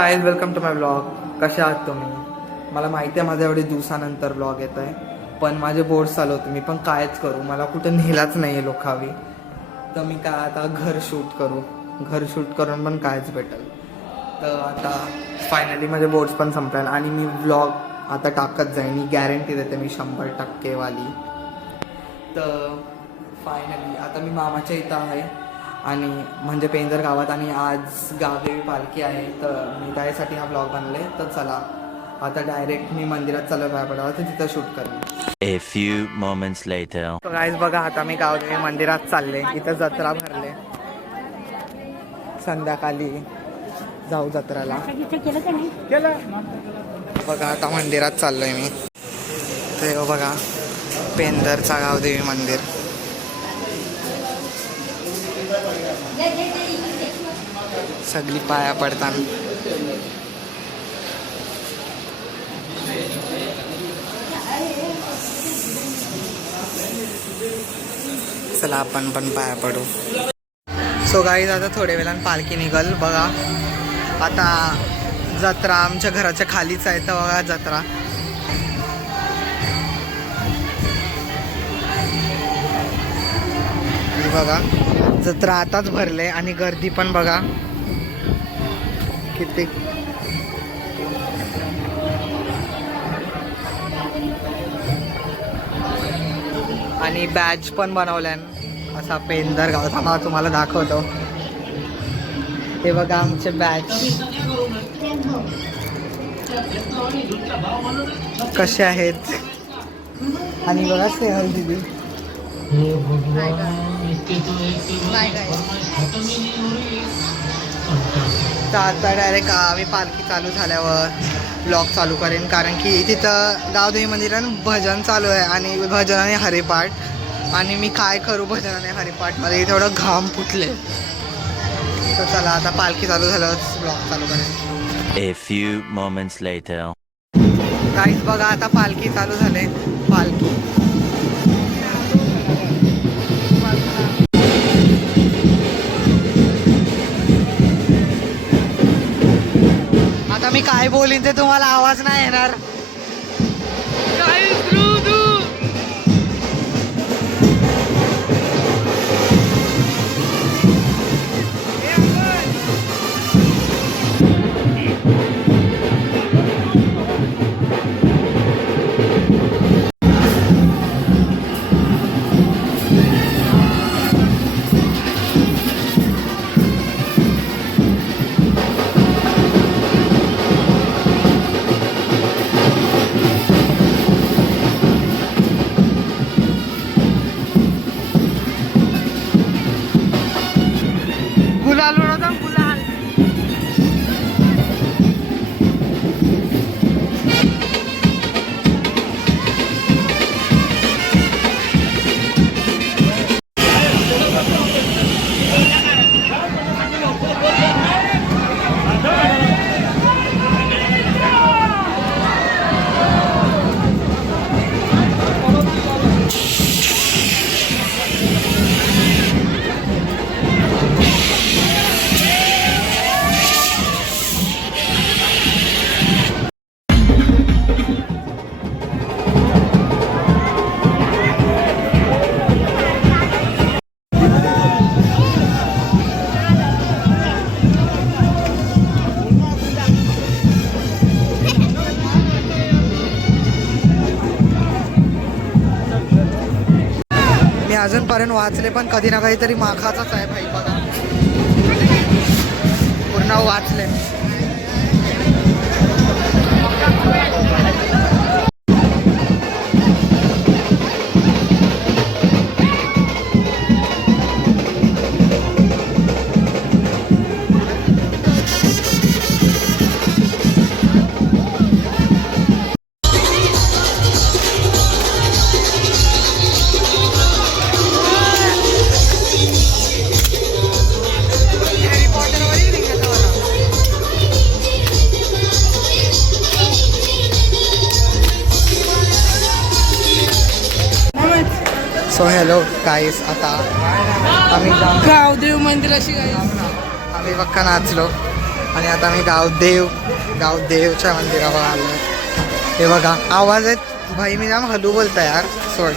Guys welcome to my blog. कसे आहात तुम्ही? मला माहिती आहे माझ्या एवढे दिवसानंतर ब्लॉग येत आहे, पण माझे बोर्ड्स चालू होते. मी पण कायच करू, मला कुठं नेलाच नाही आहे लोकावी. तर मी काय आता घर शूट करून पण कायच भेटेल. तर आता फायनली माझे बोर्ड्स पण संपले आणि मी ब्लॉग आता टाकत जाईन. मी गॅरंटी देते, मी 100% वाली. तर फायनली आता मी मामाच्या इथं आहे आणि म्हणजे पेंजर गावात, आणि आज गावदेवी पालखी आहे. तर मी त्यासाठी हा ब्लॉग बनले. तर चला आता डायरेक्ट मी मंदिरात चालू काय पडावं तर तिथं शूट करेन. A few moments later. तर गाईज बघा, आता मी गावदेवी मंदिरात चालले. इथं जत्रा भरले, संध्याकाळी जाऊ जत्राला. बघा आता मंदिरात चाललोय मी. ते बघा पेंदरचा गावदेवी मंदिर. सगळी पाया पडतात. चला आपण पण पाया पडू. सो गाईज आता थोड्या वेळानं पालखी निघल. बघा आता जत्रा आमच्या घराच्या खालीच आहे. तर बघा जत्रा बघा, जत्रा आताच भरले आणि गर्दी पण बघा किती. आणि बॅच पण बनवल्यान असा पेंदर गावात. मला तुम्हाला दाखवतो. हे बघा आमचे बॅच कसे आहेत. आणि बघा स्नेहल दिदी. तर आता डायरेक्ट आम्ही पालखी चालू झाल्यावर ब्लॉग चालू करेन, कारण की तिथं गावदेवी मंदिरात भजन चालू आहे आणि भजन आणि हरिपाठ. आणि मी काय करू भजन आणि हरिपाठमध्ये, थोडं घाम फुटले. तर चला आता पालखी चालू झाल्यावर ब्लॉग चालू करेन. A few moments later. काहीच बघा आता पालखी चालू झाले. पालखी आता मी काय बोलीन ते तुम्हाला आवाज नाही येणार. अजूनपर्यंत वाचले पण कधी ना काहीतरी माखाचाच आहे भाई. बघा पूर्ण वाचले. सो हॅलो गाईस, आता आम्ही गावदेव मंदिराशी आम्ही बघा नाचलो. आणि आता मी गावदेवच्या मंदिरावर आलो आहे. हे बघा आवाज आहेत भाई, मी जाम हलू बोलता यार, सोड.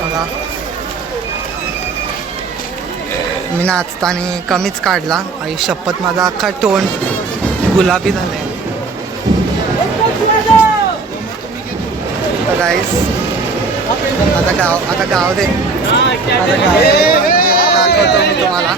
बघा मी नाचताना कमीच काढला, आई शपथ माझा अख्खा तोंड गुलाबी झालाय. तर गाईस आता गाव दाखवतो मी तुम्हाला.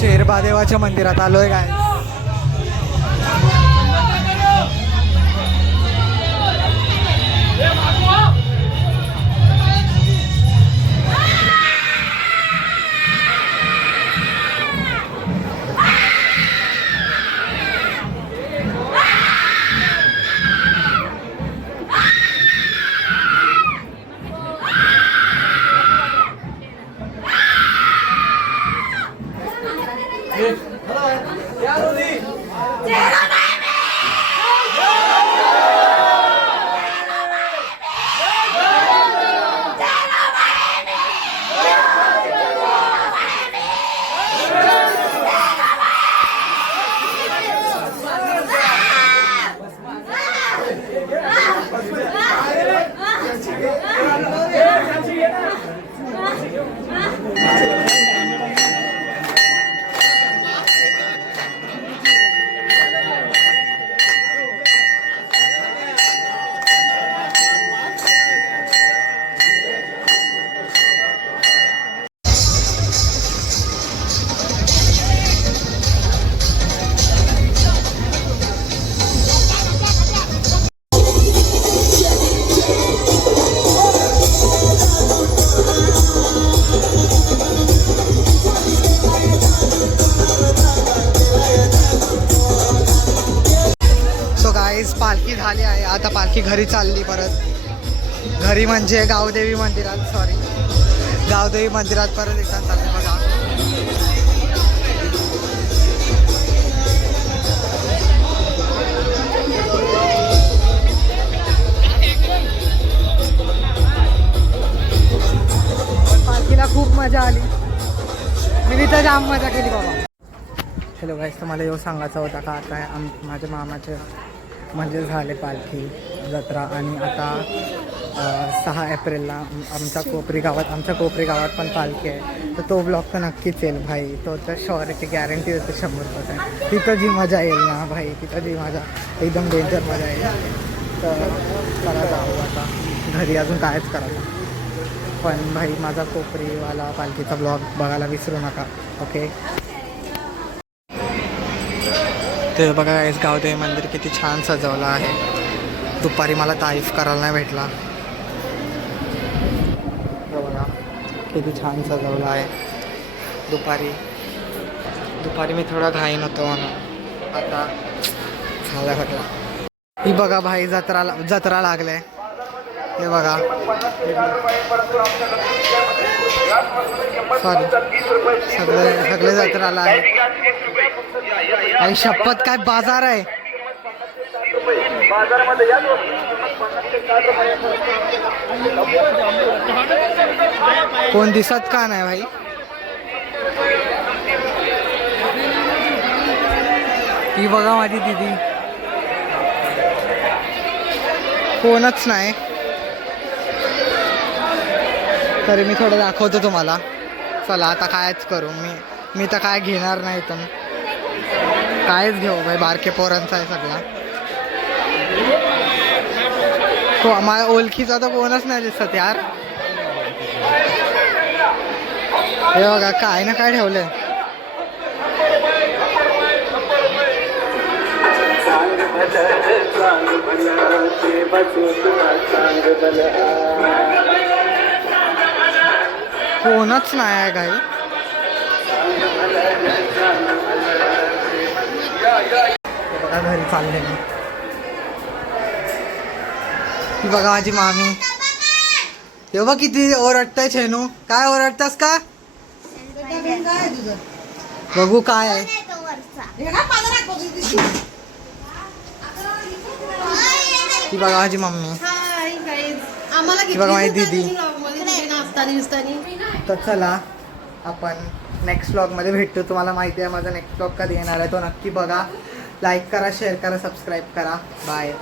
शेरबादेवाच्या मंदिरात आलोय काय. पालखी झाली आहे, आता पालखी घरी चालली परत घरी, म्हणजे गावदेवी मंदिरात, गावदेवी मंदिरात परत एकदा चालली. बघा पालखीला खूप मजा आली, मी तर जाम मजा केली बाबा. हॅलो गाईस, तुम्हाला येऊ सांगायचं होता का आता माझ्या मामाचे म्हणजे झाले पालखी जत्रा, आणि आता 6 एप्रिलला आमच्या कोपरी गावात पण पालखी आहे. तर तो ब्लॉग तर नक्कीच येईल भाई, तो तर शॉरिटी गॅरंटी देते 100%. तिथं जी मजा येईल ना भाई, तिथं जी मजा एकदम डेंजर मजा येईल. तर चला जाऊ आता घरी, अजून कायच करायचं. पण भाई माझा कोपरीवाला पालखीचा ब्लॉग बघायला विसरू नका, ओके. ते बघा गाईस गावदेवी मंदिर किती छान सजवलं आहे. दुपारी मला तारीफ करायला नाही भेटला. हे बघा किती छान सजवलं आहे. दुपारी मी थोडा घाईन होतो म्हणून आता झालं बघा. ही बघा भाई जत्रा लागले. हे बघा सॉरी सगळे जत्राला आहे. आई शपथ काय बाजार आहे. कोण दिसत का नाही भाई. ही बघा माझी दीदी. कोणच नाही तरी मी थोडं दाखवतो तुम्हाला. चला आता कायच करू. मी तर काय घेणार नाही. तर कायच घेऊ भाई. बारके पोरांचा आहे सगळा. माझ्या ओळखीचा तर कोणच नाही दिसत यार. हे बघा काय ना काय ठेवलंय. कोणच नाही आहे काही. बघा घरी चालले मी. ही बघा माझी मामी. हे बघ किती ओरडतंय छेनू. काय ओरडतास का. बघू काय आहे. ही बघा माझी मम्मी. ही बघा माझी दीदी. तर चला आपण नेक्स्ट व्लॉगमध्ये भेटतो. तुम्हाला माहिती आहे माझा नेक्स्ट व्लॉग कधी येणार आहे तो नक्की बघा. लाईक करा, शेअर करा, सबस्क्राईब करा. बाय.